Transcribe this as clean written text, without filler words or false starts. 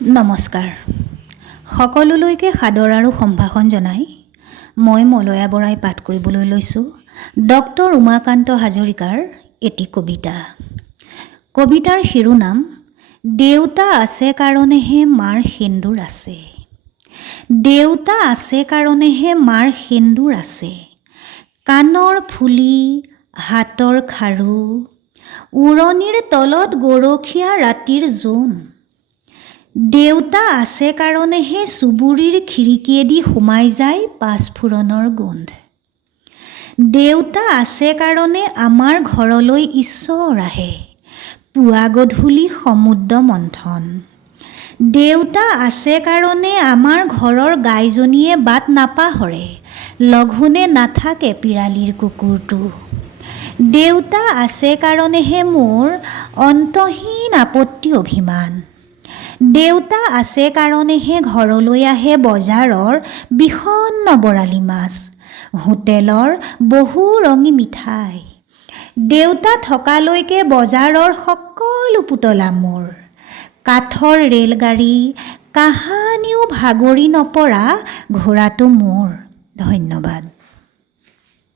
নমস্কাৰ। সকলোলৈকে সাদৰ আৰু সম্ভাষণ জনাই মই মলয়া বৰাই পাঠ কৰিবলৈ লৈছোঁ ডক্টৰ উমাকান্ত হাজৰিকাৰ এটি কবিতা। কবিতাৰ শিৰোনাম দেউতা আছে কাৰণেহে মাৰ সেন্দুৰ আছে। দেউতা আছে কাৰণেহে মাৰ সেন্দুৰ আছে। কাণৰ ফুলি হাতৰ খাৰু উৰণিৰ তলত গৰখীয়া ৰাতিৰ জোন। দেউতা আছে কাৰণেহে চুবুৰীৰ খিৰিকীয়েদি সোমাই যায় পাঁচফোৰণৰ গোন্ধ। দেউতা আছে কাৰণে আমাৰ ঘৰলৈ ঈশ্বৰ আহে পুৱা গধূলি সমুদ্ৰ মন্থন। দেউতা আছে কাৰণে আমাৰ ঘৰৰ গাইজনীয়ে বাট নাপাহৰে লঘোণে নাথাকে পিৰালিৰ কুকুৰটো। দেউতা আছে কাৰণেহে মোৰ অন্তহীন আপত্তি অভিমান। দেউতা আছে কাৰণেহে ঘৰলৈ আহে বজাৰৰ বিষণ্ণ বৰালি মাছ হোটেলৰ বহু ৰঙী মিঠাই। দেউতা থকালৈকে বজাৰৰ সকলো পুতলা মোৰ। কাঠৰ ৰেলগাড়ী কাহানিও ভাগৰি নপৰা ঘোঁৰাটো মোৰ। ধন্যবাদ।